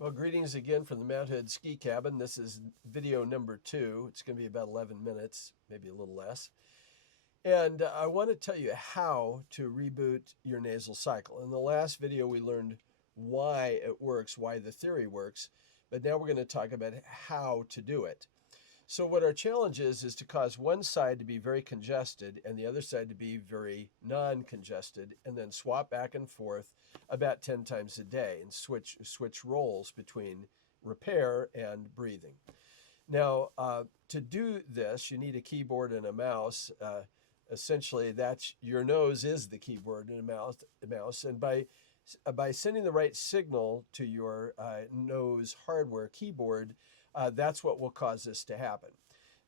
Well, greetings again from the Mount Hood Ski Cabin. This is video number 2. It's going to be about 11 minutes, maybe a little less. And I want to tell you how to reboot your nasal cycle. In the last video, we learned why it works, why the theory works, but now we're going to talk about how to do it. So what our challenge is to cause one side to be very congested and the other side to be very non-congested, and then swap back and forth about 10 times a day and switch roles between repair and breathing. Now, to do this, you need a keyboard and a mouse. Essentially, that's your nose is the keyboard and a mouse. And by sending the right signal to your nose hardware keyboard, that's what will cause this to happen.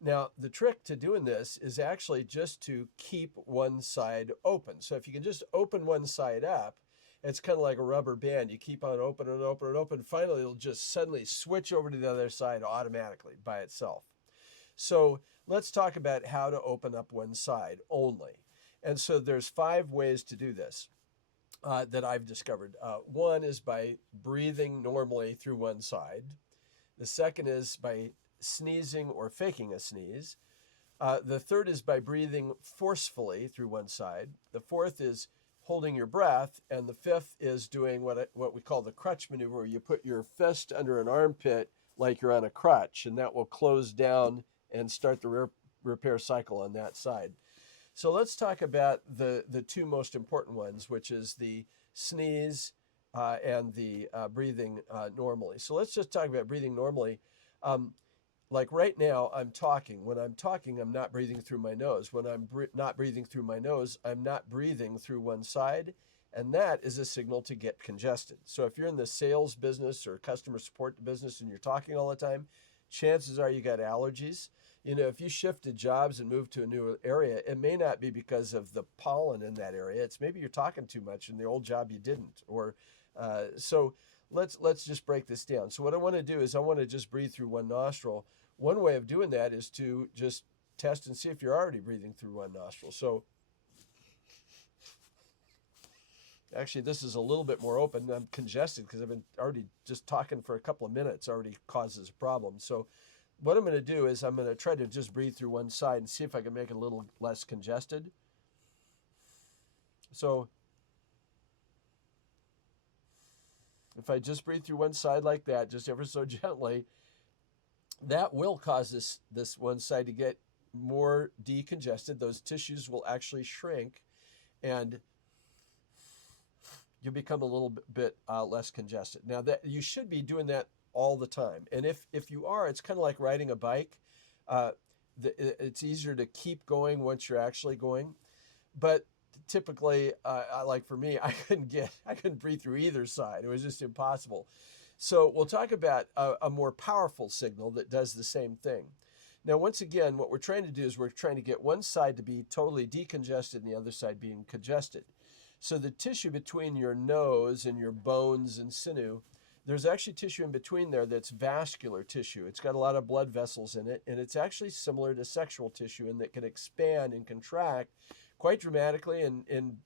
Now, the trick to doing this is actually just to keep one side open. So if you can just open one side up, it's kind of like a rubber band. You keep on open and open and open. Finally, it'll just suddenly switch over to the other side automatically by itself. So let's talk about how to open up one side only. And so there's 5 ways to do this that I've discovered. One is by breathing normally through one side. The second is by sneezing or faking a sneeze. The third is by breathing forcefully through one side. The fourth is holding your breath. And the fifth is doing what we call the crutch maneuver, where you put your fist under an armpit like you're on a crutch, and that will close down and start the repair cycle on that side. So let's talk about the 2 most important ones, which is the sneeze and the breathing normally. So let's just talk about breathing normally. Like right now, I'm talking. When I'm talking, I'm not breathing through my nose. When I'm not breathing through my nose, I'm not breathing through one side. And that is a signal to get congested. So if you're in the sales business or customer support business and you're talking all the time, chances are you got allergies. You know, if you shifted jobs and moved to a new area, it may not be because of the pollen in that area. It's maybe you're talking too much in the old job you didn't. Or so let's just break this down. So what I want to do is I want to just breathe through one nostril. One way of doing that is to just test and see if you're already breathing through one nostril. So actually, this is a little bit more open. I'm congested because I've been already just talking for a couple of minutes already causes a problem. So what I'm going to do is I'm going to try to just breathe through one side and see if I can make it a little less congested. So if I just breathe through one side like that, just ever so gently, that will cause this one side to get more decongested. Those tissues will actually shrink, and you become a little bit less congested. Now, that you should be doing that all the time. And if you are, it's kind of like riding a bike. It's easier to keep going once you're actually going. But typically, like for me, I couldn't breathe through either side. It was just impossible. So we'll talk about a more powerful signal that does the same thing. Now, once again, what we're trying to do is we're trying to get one side to be totally decongested and the other side being congested. So the tissue between your nose and your bones and sinew, there's actually tissue in between there that's vascular tissue. It's got a lot of blood vessels in it, and it's actually similar to sexual tissue in that it can expand and contract quite dramatically in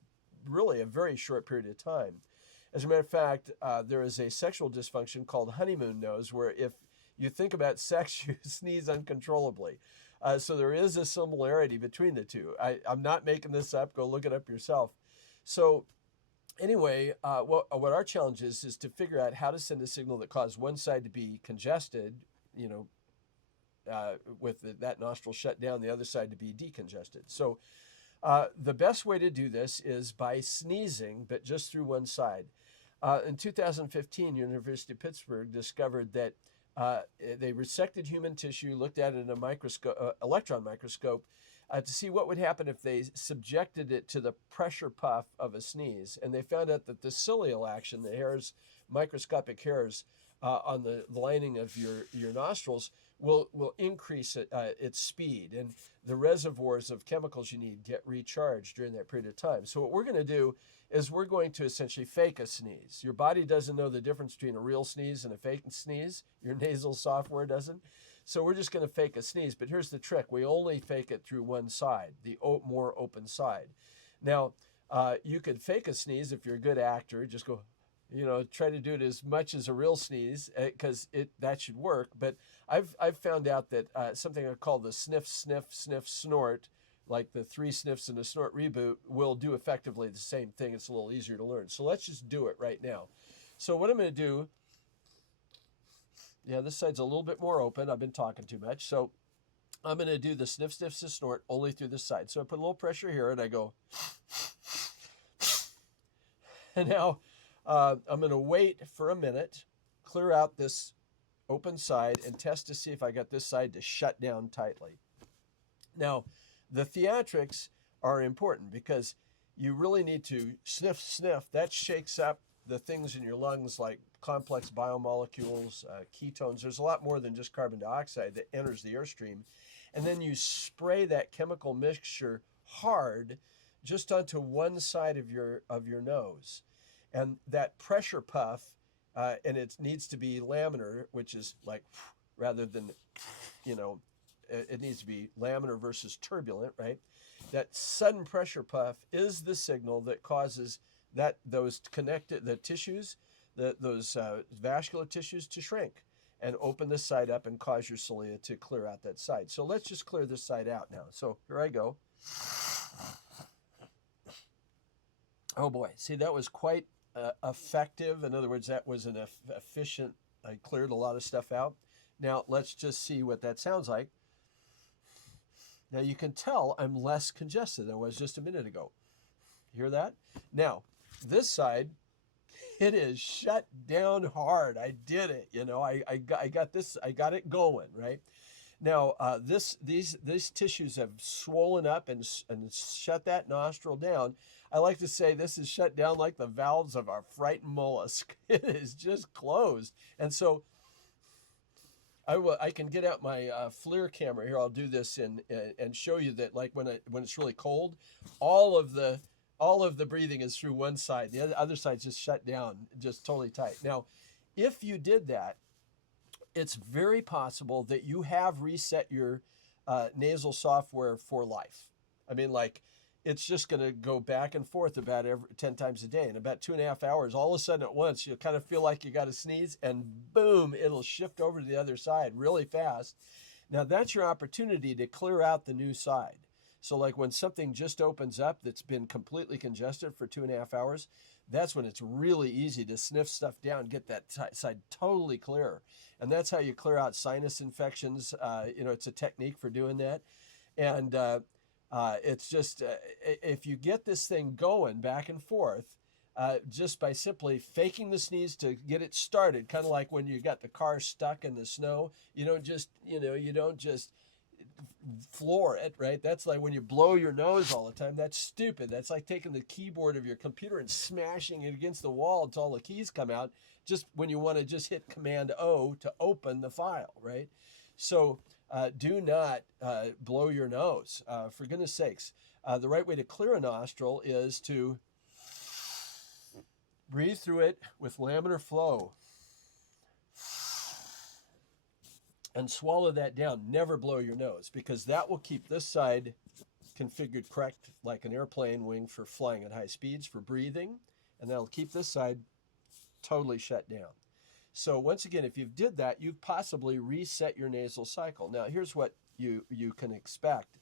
really a very short period of time. As a matter of fact, there is a sexual dysfunction called Honeymoon Nose, where if you think about sex, you sneeze uncontrollably. So there is a similarity between the two. I'm not making this up. Go look it up yourself. So anyway, what our challenge is to figure out how to send a signal that causes one side to be congested, with that nostril shut down, the other side to be decongested. So the best way to do this is by sneezing, but just through one side. In 2015, University of Pittsburgh discovered that they resected human tissue, looked at it in a microscope, electron microscope, to see what would happen if they subjected it to the pressure puff of a sneeze. And they found out that the cilial action, the hairs, microscopic hairs on the lining of your nostrils, will increase its speed, and the reservoirs of chemicals you need get recharged during that period of time. So what we're going to do is we're going to essentially fake a sneeze. Your body doesn't know the difference between a real sneeze and a fake sneeze. Your nasal software doesn't. So we're just going to fake a sneeze. But here's the trick. We only fake it through one side, the more open side. Now, you could fake a sneeze if you're a good actor. Just go, try to do it as much as a real sneeze because that should work. But I've found out that something I call the sniff, sniff, sniff, snort, like the 3 sniffs and a snort reboot, will do effectively the same thing. It's a little easier to learn. So let's just do it right now. So what I'm going to do, yeah, this side's a little bit more open. I've been talking too much. So I'm going to do the sniff, sniff, snort only through this side. So I put a little pressure here and I go, and now I'm going to wait for a minute, clear out this open side, and test to see if I got this side to shut down tightly. Now, the theatrics are important because you really need to sniff, sniff. That shakes up the things in your lungs like complex biomolecules, ketones. There's a lot more than just carbon dioxide that enters the airstream. And then you spray that chemical mixture hard just onto one side of your nose. And that pressure puff, and it needs to be laminar, which is like, rather than, it needs to be laminar versus turbulent, right? That sudden pressure puff is the signal that causes those the tissues, those vascular tissues to shrink and open this side up and cause your cilia to clear out that side. So let's just clear this side out now. So here I go. Oh boy, see, that was quite effective. In other words, that was an efficient, I cleared a lot of stuff out. Now let's just see what that sounds like. Now you can tell I'm less congested than I was just a minute ago. Hear that? Now, this side, it is shut down hard. I did it. I got this. I got it going, right? Now, these tissues have swollen up and shut that nostril down. I like to say this is shut down like the valves of a frightened mollusk. It is just closed. And so I can get out my FLIR camera here. I'll do this and show you that, like when it's really cold, all of the breathing is through one side. The other side's just shut down, just totally tight. Now, if you did that, it's very possible that you have reset your nasal software for life. I mean, like, it's just going to go back and forth about 10 times a day. In about 2.5 hours, all of a sudden at once, you'll kind of feel like you got to sneeze, and boom, it'll shift over to the other side really fast. Now, that's your opportunity to clear out the new side. So like when something just opens up that's been completely congested for 2.5 hours, that's when it's really easy to sniff stuff down, get that side totally clear. And that's how you clear out sinus infections. It's a technique for doing that. And it's just, if you get this thing going back and forth, just by simply faking the sneeze to get it started, kind of like when you got the car stuck in the snow, you don't just floor it, right? That's like when you blow your nose all the time. That's stupid. That's like taking the keyboard of your computer and smashing it against the wall until all the keys come out, just when you want to just hit Command O to open the file, right? So do not blow your nose, for goodness sakes. The right way to clear a nostril is to breathe through it with laminar flow and swallow that down. Never blow your nose, because that will keep this side configured correct, like an airplane wing for flying at high speeds for breathing, and that'll keep this side totally shut down. So once again, if you did that, you've possibly reset your nasal cycle. Now, here's what you can expect,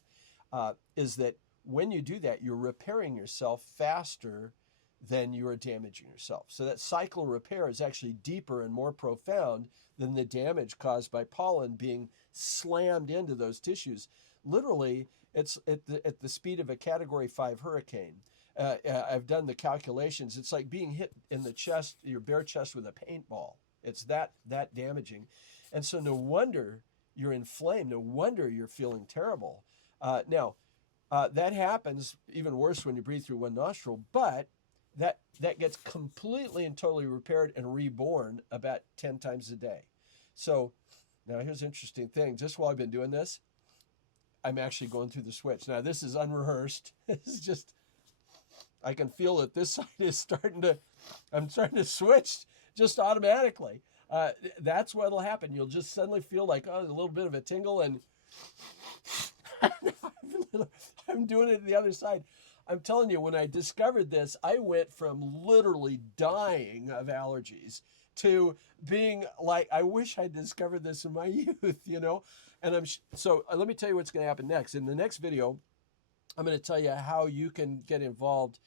is that when you do that, you're repairing yourself faster than you are damaging yourself. So that cycle repair is actually deeper and more profound than the damage caused by pollen being slammed into those tissues. Literally, it's at the speed of a Category 5 hurricane. I've done the calculations. It's like being hit in the chest, your bare chest, with a paintball. It's that damaging. And so no wonder you're inflamed. No wonder you're feeling terrible. Now, that happens even worse when you breathe through one nostril, but that gets completely and totally repaired and reborn about 10 times a day. So now here's an interesting thing. Just while I've been doing this, I'm actually going through the switch. Now this is unrehearsed. This is just, I can feel that this side is I'm starting to switch just automatically. That's what'll happen. You'll just suddenly feel like, a little bit of a tingle, and I'm doing it to the other side. I'm telling you, when I discovered this, I went from literally dying of allergies to being like, I wish I discovered this in my youth, you know? And so let me tell you what's going to happen next. In the next video, I'm going to tell you how you can get involved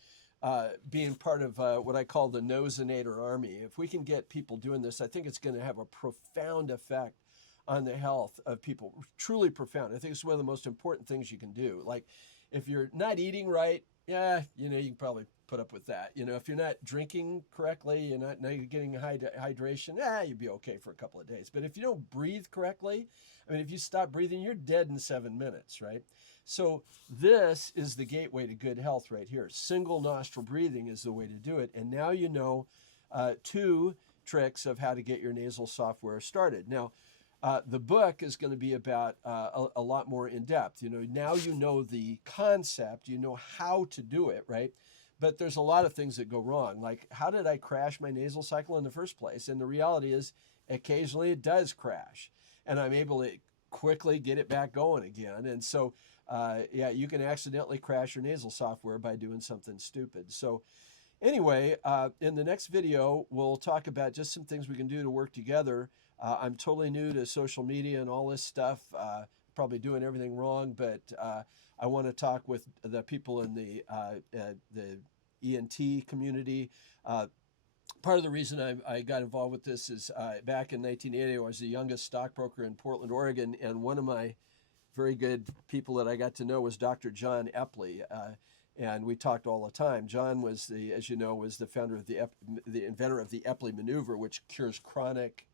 being part of what I call the Nosinator Army. If we can get people doing this, I think it's going to have a profound effect on the health of people, truly profound. I think it's one of the most important things you can do. Like, if you're not eating right, yeah, you know, you can probably put up with that. You know, if you're not drinking correctly, you're getting hydration, you'd be okay for a couple of days. But if you don't breathe correctly, I mean, if you stop breathing, you're dead in 7 minutes, right? So this is the gateway to good health right here. Single nostril breathing is the way to do it. And now you know 2 tricks of how to get your nasal software started. Now, the book is going to be about a lot more in depth. You know, now you know the concept, you know how to do it, right? But there's a lot of things that go wrong. Like, how did I crash my nasal cycle in the first place? And the reality is, occasionally it does crash, and I'm able to quickly get it back going again. And so, yeah, you can accidentally crash your nasal software by doing something stupid. So anyway, in the next video, we'll talk about just some things we can do to work together. I'm totally new to social media and all this stuff, probably doing everything wrong, but I want to talk with the people in the ENT community. Part of the reason I got involved with this is back in 1980, I was the youngest stockbroker in Portland, Oregon, and one of my very good people that I got to know was Dr. John Epley. And we talked all the time. John was as you know, was the founder of the inventor of the Epley Maneuver, which cures chronic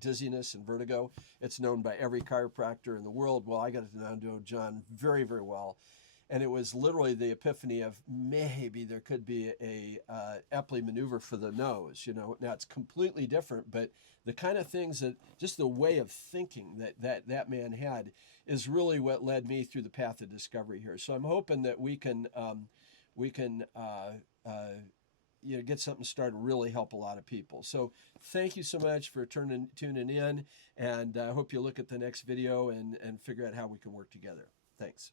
dizziness and vertigo. It's known by every chiropractor in the world. Well, I got to know John very, very well. And it was literally the epiphany of maybe there could be a Epley Maneuver for the nose. You know, now it's completely different, but the kind of things that, just the way of thinking that man had is really what led me through the path of discovery here. So I'm hoping that we can you know, get something started, really help a lot of people. So thank you so much for tuning in, and I hope you look at the next video and figure out how we can work together. Thanks.